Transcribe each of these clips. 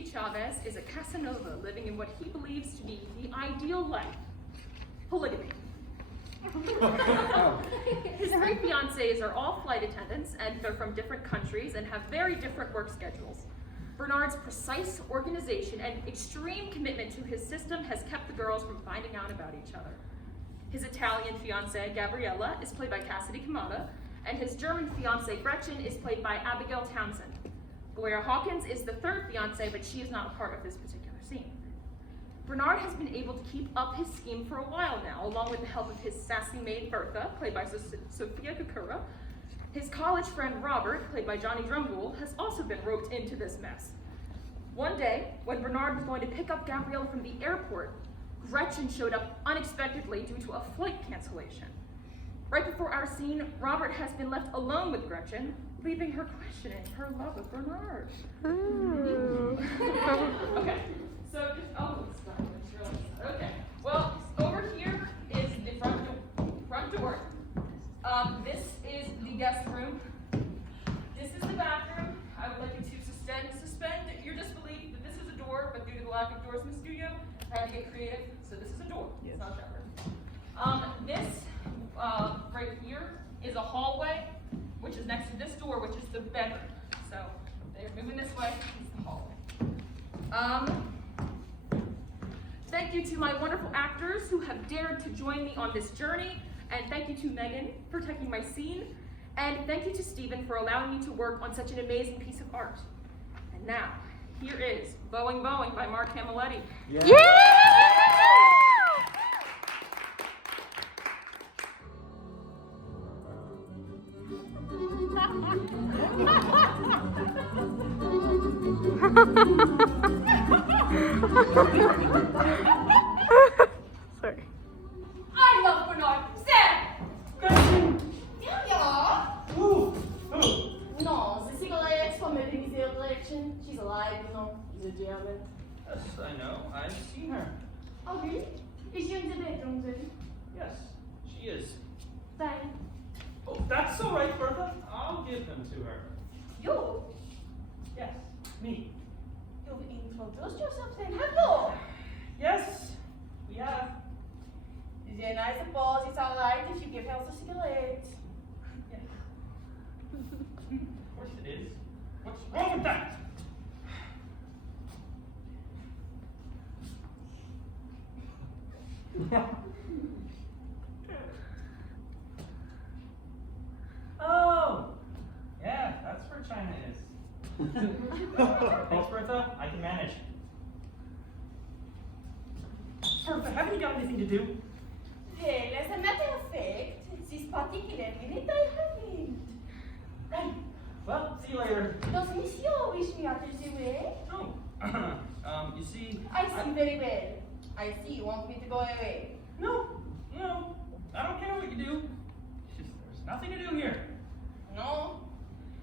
JP Chavez is a Casanova living in what he believes to be the ideal life. Polygamy. His 3 fiancées are all flight attendants, and they're from different countries and have very different work schedules. Bernard's precise organization and extreme commitment to his system has kept the girls from finding out about each other. His Italian fiancée, Gabriella, is played by Kassidy Kimata, and his German fiancée, Gretchen, is played by Abigale Townsend. Gloria Hawkins is the 3rd fiancée, but she is not a part of this particular scene. Bernard has been able to keep up his scheme for a while now, along with the help of his sassy maid, Berthe, played by Sofia Curcuru. His college friend, Robert, played by Johnny Drumgoole, has also been roped into this mess. One day, when Bernard was going to pick up Gabriella from the airport, Gretchen showed up unexpectedly due to a flight cancellation. Right before our scene, Robert has been left alone with Gretchen, leaving her questioning her love of Bernard. Okay, so just, oh, it's not, it's really sad. Okay, well, over here is the front door. This is the guest room. This is the bathroom. I would like you to suspend your disbelief that this is a door, but due to the lack of doors in the studio, I had to get creative. So this is a door. Yes. It's not a shower. This right here is a hallway, which is next to this door, which is the bedroom. So they're moving this way. It's the hallway. Thank you to my wonderful actors who have dared to join me on this journey. And thank you to Megan for taking my scene. And thank you to Stephen for allowing me to work on such an amazing piece of art. And now, here is Boeing Boeing by Marc Camoletti. Yeah. Sorry. I love Bernard. Sam! No, the cigarettes from Abigale Gretchen. She's alive, you know. She's a German. Yes, I know. I've seen her. Oh, really? Is she in the bedroom then? Yes, she is. Fine. Oh, that's all right, Berthe. I'll give them to her. You? Yes, me. You've introduced yourself then, hello? Yes, we have. Then I suppose it's alright if you give her the cigarette. Yes. Of course it is. What's wrong with that? Oh, yeah, that's where China is. Thanks, Berthe. I can manage. Berthe, haven't you got anything to do? Well, as a matter of fact, this particular minute I haven't. Right. Well, see you later. Does Monsieur wish me out of the way? No. You see... I see very well. I see you want me to go away. No, I don't care what you do. It's just there's nothing to do here. No,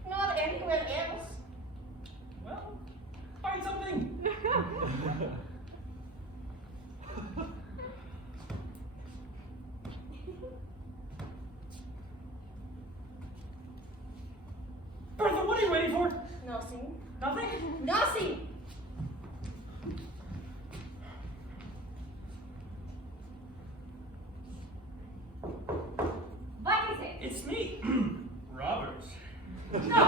not anywhere else. Well, find something. Berthe, what are you waiting for? Nothing. Nothing? Nothing! What is it? It's me, Robert. No!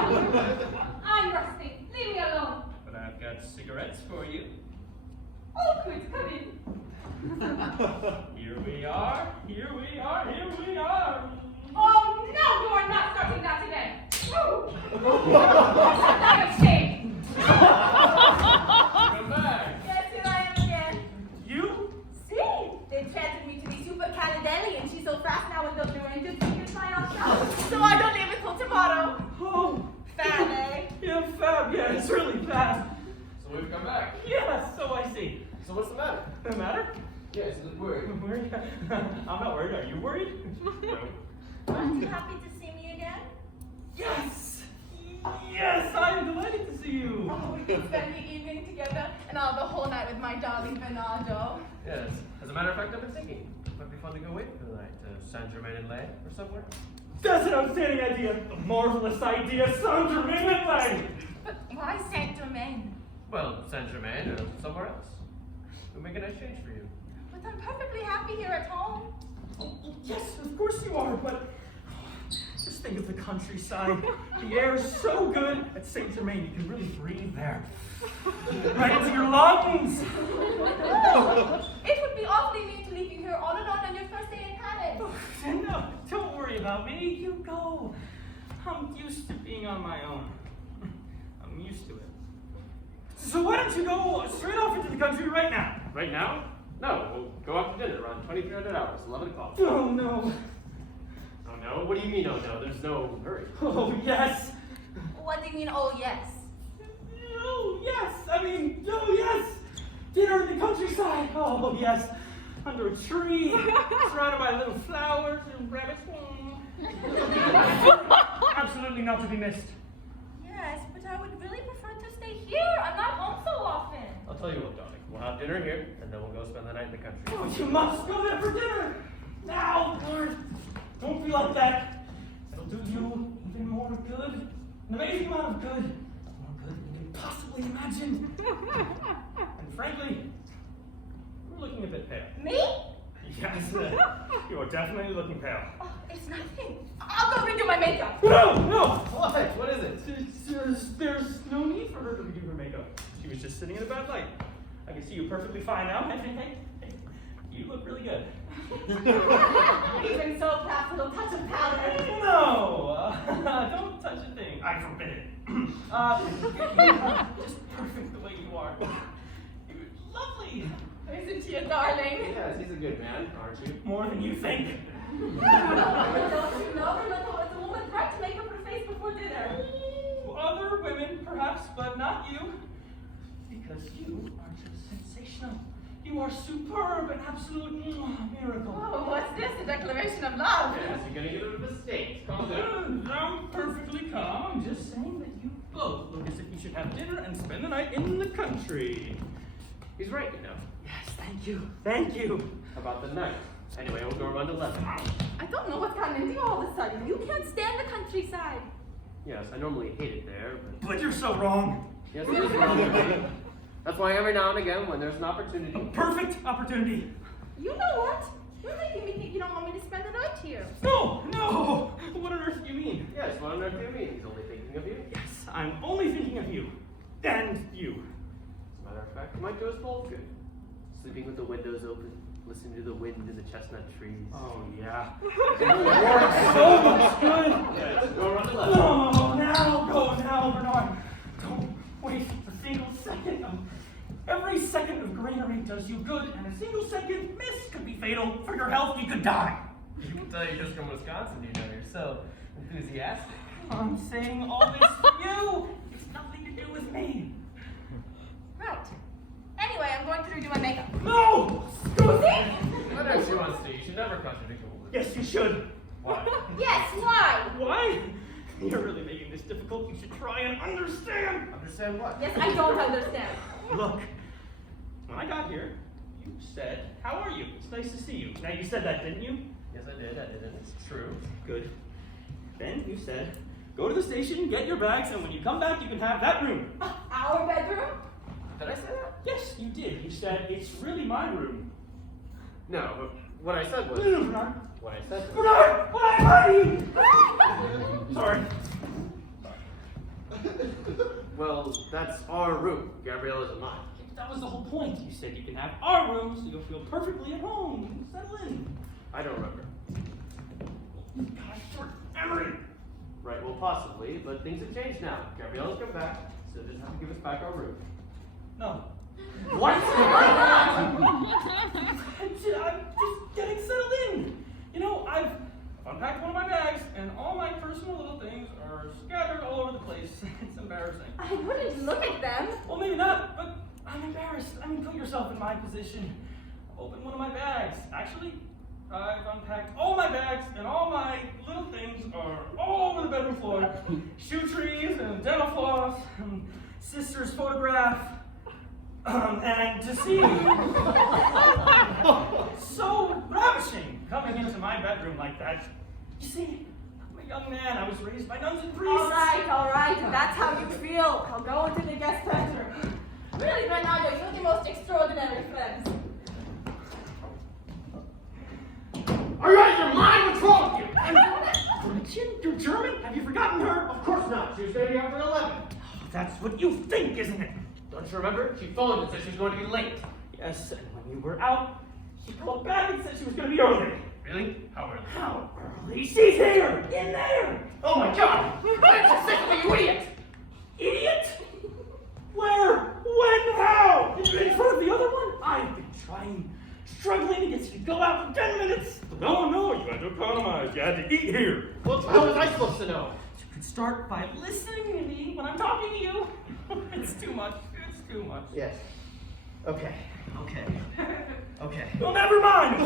I'm Rusty. Leave me alone. But I've got cigarettes for you. Oh, good. Come in. Here we are. Oh, no, you are not starting that today. Woo! That's a shame. Come back. Yes, here I am again. You? See, they threatened me to be supercalidelian. She's so fast now with the doing to figure my out. So I don't leave it till tomorrow. Oh. Fab, eh? Yeah, fab. Yeah, it's really fast. So we've come back. Yeah, so I see. So what's the matter? The matter? Yes, worried. Worried? I'm not worried. Are you worried? No. Aren't you happy to see me again? Yes! Yes, I'm delighted to see you. Oh, we can spend the evening together and I'll the whole night with my darling Bernardo. Yes. As a matter of fact, I've been thinking. It might be fun to go away for the night to Saint-Germain-en-Laye or somewhere. That's an outstanding idea. A marvelous idea. Saint-Germain-en-Laye. But why Saint-Germain? Well, Saint-Germain or somewhere else. We'll make a nice change for you. But I'm perfectly happy here at home. Oh, yes, of course you are, but just think of the countryside. The air is so good at Saint Germain, you can really breathe there. Right into your lungs. It would be awfully mean to leave you here all alone on your first day in Paris. Oh, no, don't worry about me. You go. I'm used to being on my own. I'm used to it. So why don't you go straight off into the country right now? Right now? No, we'll go out to dinner around 2300 hours, 11 o'clock. Oh, no. Oh no? What do you mean, oh no? There's no hurry. Oh, yes. What do you mean, oh yes? Oh, yes. Oh, yes. Dinner in the countryside. Oh, yes. Under a tree, surrounded by little flowers and rabbits. Absolutely not to be missed. Yes, but I would really prefer to stay here. I'm not home so often. I'll tell you what, darling. We'll have dinner here, and then we'll go spend the night in the country. Oh, you must go there for dinner. Now, Lord. Don't be like that. It'll do you even more good. An amazing amount of good. More good than you can possibly imagine. And frankly, you're looking a bit pale. Me? Yes, you are definitely looking pale. Oh, it's nothing. I'll go redo my makeup. No! What? What is it? There's no need for her to redo her makeup. She was just sitting in a bad light. I can see you perfectly fine now. Hey, you look really good. Even so, perhaps a little touch of powder. No! Don't touch a thing. I forbid it. You're just perfect the way you are. You're lovely. Isn't she a darling? Yes, he's a good man, aren't you? More than you think. Don't you know it's a woman's right to make up her face before dinner? Other women, perhaps, but not you. Because you are just sensational. You are superb, an absolute miracle. Oh, what's this? A declaration of love? Yes, you're gonna get rid of the mistakes. Calm down. I'm perfectly calm. I'm just saying that you both look as if you should have dinner and spend the night in the country. He's right, you know. Yes, thank you. Thank you. About the night. Anyway, we'll go around 11. I don't know what's gotten into you all of a sudden. You can't stand the countryside. Yes, I normally hate it there, but... But you're so wrong. Yes, it is wrong. That's why every now and again, when there's an opportunity... A perfect opportunity. You know what? You're making me think you don't want me to spend the night here. No! What on earth do you mean? Yes, what on earth do you mean? He's only thinking of you. Yes, I'm only thinking of you. And you. As a matter of fact, you might do us both good. Sleeping with the windows open, listening to the wind in the chestnut trees. Oh, yeah. So much good! Yes, go around 11. No, now, Bernard. Don't waste a single second. Every second of greenery does you good, and a single second miss could be fatal. For your health, you could die. You can tell you're just from Wisconsin, you know. You're so enthusiastic. I'm saying all this for you. It's nothing to do with me. Right. Anyway, I'm going to redo my makeup. No! Susie! Whatever she wants to, you should never contradict a woman. Yes, you should. Why? Yes, why? Why? You're really making this difficult. You should try and understand. Understand what? Yes, I don't understand. Look, when I got here, you said, "How are you? It's nice to see you." Now, you said that, didn't you? Yes, I did, and it's true. Good. Then you said, "Go to the station, get your bags, and when you come back, you can have that room." Our bedroom? Did I say that? Yes, you did. You said, "It's really my room." No, but what I said was... No, Bernard. What I said was... Bernard! What I heard you! Sorry. Well, that's our room. Gabriella's and mine. That was the whole point. You said you can have our room so you'll feel perfectly at home and settle in. I don't remember. God, short memory. Right, well, possibly, but things have changed now. Gabriella's come back, so doesn't have to give us back our room. No. What? I'm just getting settled in. You know, I've unpacked one of my bags, and all my personal little things are scattered all over the place. It's embarrassing. I wouldn't look at them. Well, maybe not, but I'm embarrassed. I mean, put yourself in my position. Open one of my bags. Actually, I've unpacked all my bags, and all my little things are all over the bedroom floor. Shoe trees and dental floss, and sister's photograph. And to see so ravishing coming into my bedroom like that. You see, I'm a young man. I was raised by nuns and priests. All right. If that's how you feel, I'll go into the guest bedroom. ready after 11. That's what you think, isn't it? Don't you remember? She phoned and said she was going to be late. Yes, and when you were out, she called back and said she was going to be early. Really? How early? How early? She's here! In there! Oh my god! I'm sick of you idiot! Idiot? Where? When? How? In front of the other one? I've been struggling to get you to go out for 10 minutes. No, you had to economize. You had to eat here. Well, how was I supposed to know? You could start by listening to me when I'm talking to you. It's too much. It's too much. Yes. Okay. Well, never mind.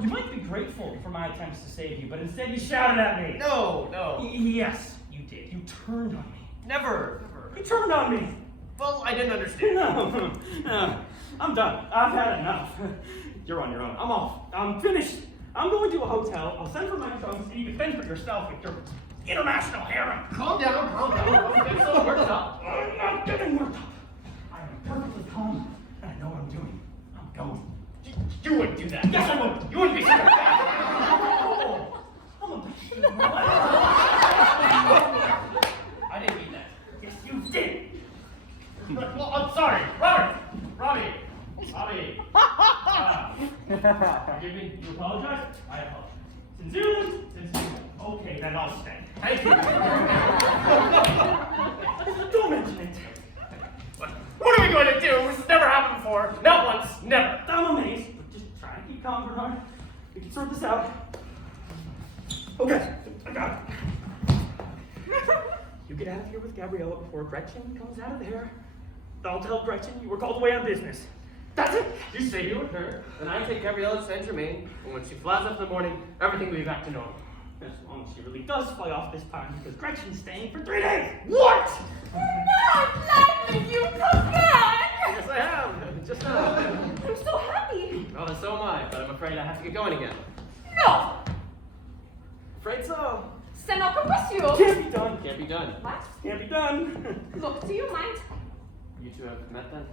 You might be grateful for my attempts to save you, but instead you shouted at me. No. Yes, you did. You turned on me. Never. You turned on me. Well, I didn't understand. No, I'm done. I've had enough. You're on your own. I'm off. I'm finished. I'm going to a hotel. I'll send for my trunks and you can fend for yourself with your international harem. Calm down. Don't get so worked up. I'm not getting worked up. I am perfectly calm and I know what I'm doing. I'm going. You wouldn't do that. Yes, I would. You wouldn't be so bad. I'm a I didn't mean that. Yes, you did. Well, I'm sorry. Robbie. Forgive me. You apologize? I apologize. Sincerely. Okay, then I'll stay. Thank you. Don't mention it. What are we going to do? This has never happened before. Not once. Never. I'm amazed, but just try and keep calm, Bernard. We can sort this out. Okay, I got it. You get out of here with Gabriella before Gretchen comes out of there. I'll tell Gretchen you were called away on business. That's it. You stay here with her, and I take Gabriella to Saint Germain, and when she flies up in the morning, everything will be back to normal. As long as she really does fly off this time, because Gretchen's staying for 3 days. What? Not letting you come back! Yes, I have. Just now. I'm so happy. Well, so am I, but I'm afraid I have to get going again. No! Afraid so. C'est not compassion. Can't be done. Can't be done. What? Can't be done. Look, do you mind? You two have met then?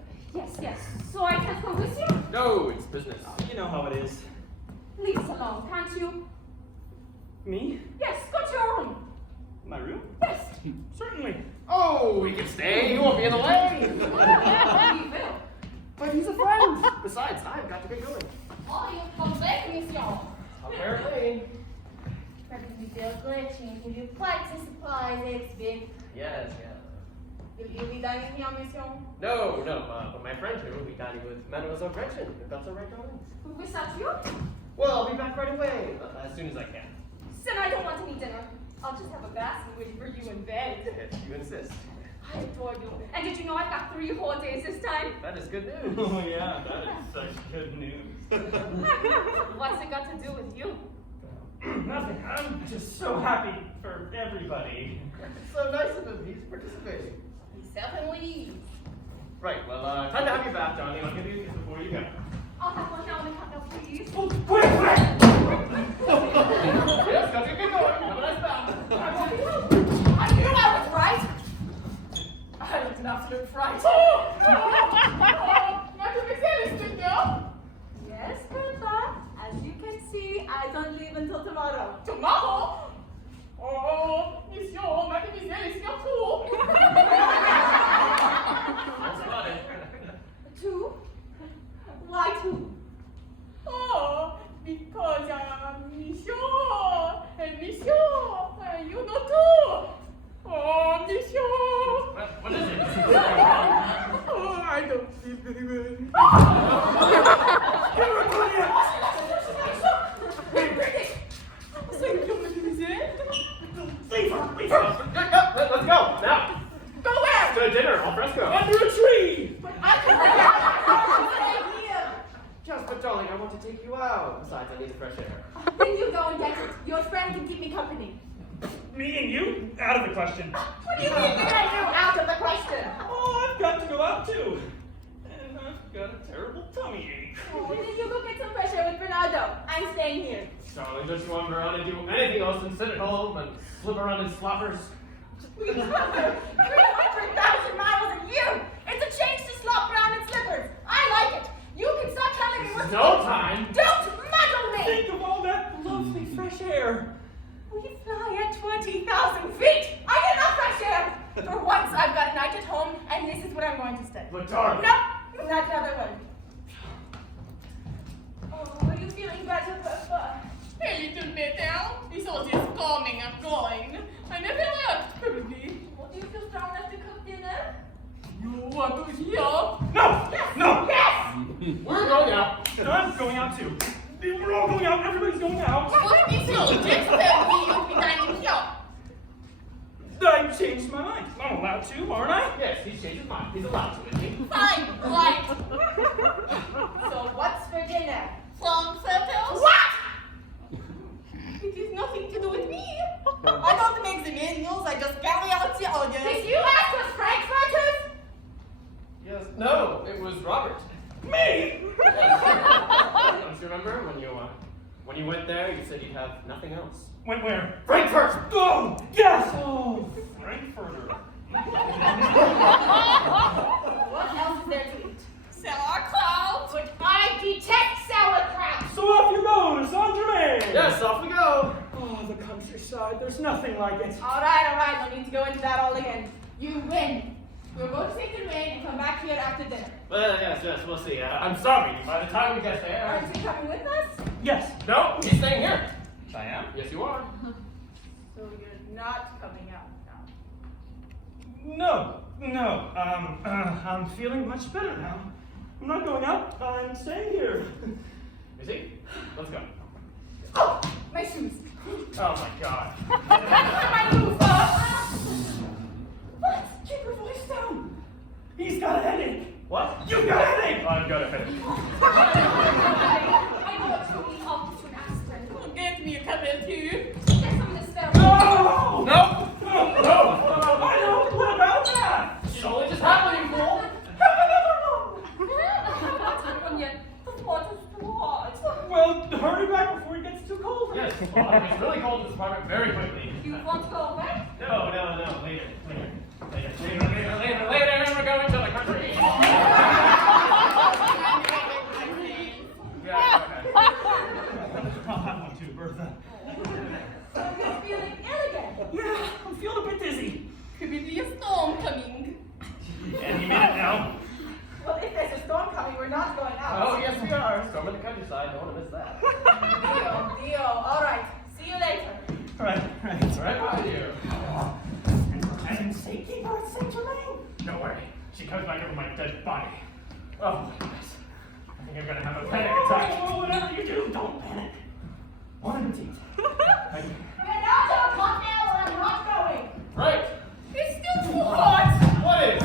Yes. So I can come with you? No, it's business. You know how it is. Leave us alone, can't you? Me? Yes, go to your room. My room? Yes. Certainly. Oh, we can stay. He won't be in the way. We will. But he's a friend. Besides, I've got to get going. Oh, you come back, monsieur. Apparently. Mademoiselle Gretchen, will you quite a surprise exhibit? Yes. Will you be dining here, monsieur? No, but my friend here will be dining with Mademoiselle Gretchen, if that's all right, darling. Without you? Well, I'll be back right away, as soon as I can. Then I don't want to eat dinner. I'll just have a bath and wait for you in bed. If you insist. I adore you. And did you know I've got 3 whole days this time? That is good news. Oh yeah, that is such good news. What's it got to do with you? Nothing. I'm just so happy for everybody. It's so nice of him. He's participating. He certainly is. Right, well, time to have you back, darling. I'll give you a kiss before you go. I'll have one now in the cup, please. Oh, quick! Yes, got to get going. Have a nice bath. I knew I was right. I was an absolute fright. Yes, Berthe. As you can see, I don't leave until tomorrow. Tomorrow? Oh, monsieur, mademoiselle is your tour. That's funny. 2? Why 2? Oh, because monsieur, you know too. Oh, monsieur. What is it? Oh, I don't feel very well. Leave her! Let's go, now. Go where? To dinner, al fresco. Under a tree! I can stay here. Yes, but darling, I want to take you out. Besides, I need fresh air. Then you go and get it. Your friend can keep me company. Me and you? Out of the question. What do you mean that you out of the question? Oh, I've got to go out too. And I've got a terrible tummy ache. Oh, then you go get some fresh air with Bernardo. I'm staying here. Darling, don't you want Miranda to do anything else than sit at home and slip around in sloppers? 300,000 miles a year. It's a change to slop around in slippers. I like it. You can stop telling me what to do. No time. Don't muddle me. Think of all that lovely fresh air. We fly at 20,000 this is where I'm going to stay. But darling. No, not the other one. Oh, are you feeling better, Berthe? A little better. This all is coming and going. I never left, Hurley. Well, do you feel strong enough to cook dinner? You want to hear? No! Yes! No! Yes! We're going out. I'm going out too. We're all going out. Everybody's going out. What is your just tell me you'll be dining here? I changed my mind. I'm allowed to, aren't I? Yes, he's changed his mind. He's allowed to, isn't he? Fine, right. So what's for dinner? From photos? What? It has nothing to do with me. I don't make the menus, I just carry out the orders. Did you ask for frankfurters? Yes. No, it was Robert. Me? Don't you remember when you went there? You said you'd have nothing else. Went where? Frankfurt. Oh, yes! Oh, Frankfurter. What else is there to eat? Sauerkraut. But I detest sauerkraut! So off you go to Saint Germain. Yes, off we go. Oh, the countryside. There's nothing like it. All right, no need to go into that all again. You win. We'll go to Saint Germain and come back here after dinner. Well, yes, we'll see. I'm sorry. By the time we get there. Aren't you coming with us? Yes. No, he's staying here. I am. Yes, you are. So you're not coming out now. No. I'm feeling much better now. I'm not going out. I'm staying here. You see? Let's go. Oh, my shoes. Oh my God. My loofah. What? Keep your voice down. He's got a headache. What? You've got a headache. I've got a headache. I know what truly helped to an accident. Get me a cup of tea. Get some of this stuff. Oh! No! I know. What about that? It only just happened, you fool. Have another Not time yet. The water's too hot. one. Well, hurry back before it gets too cold. Yes, well, it's really cold in this apartment very quickly. You want to go away? No, later. Later, we're going to the country. Yeah, okay. I'll have one too, Berthe. So you're feeling ill again? Yeah, I'm feeling a bit dizzy. Could be a storm coming. Any minute now. Well, if there's a storm coming, we're not going out. Oh, yes, we are. Storm in the countryside. Don't want to miss that. Deal. All right. See you later. Right. Right by you. And safety for Saint Germain. No way. She comes back over my dead body. Oh, my goodness. I think I'm going to have a panic attack. Oh, whatever you do, don't panic. One at a time. Get out of the cocktail or I'm not going. Right. It's still too hot. What is?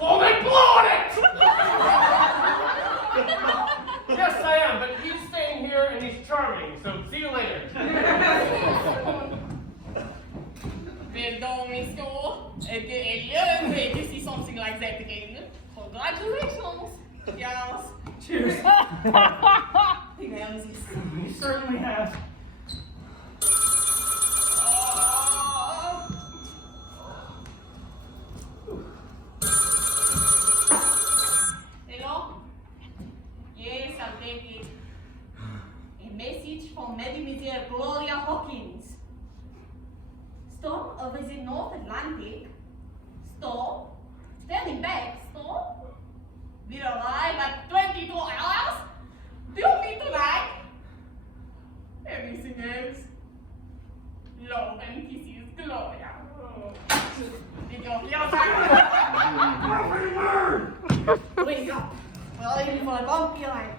Oh, they blow on it! Yes, I am, but he's staying here and he's charming, so see you later. Pardon, monsieur. Gabriella, wait to see something like that again. Congratulations. Yes. Cheers. He knows this. You certainly have. Hello? Yes, I'll take it. A message from Mademoiselle Gloria Hawkins. Storm over the North Atlantic. Storm. Standing back. Storm. Will arrive at 22 hours. Do me tonight. Everything else. Love and kisses, Gloria. Did you hear that? Every word. Wake up. We're in for a bumpy ride.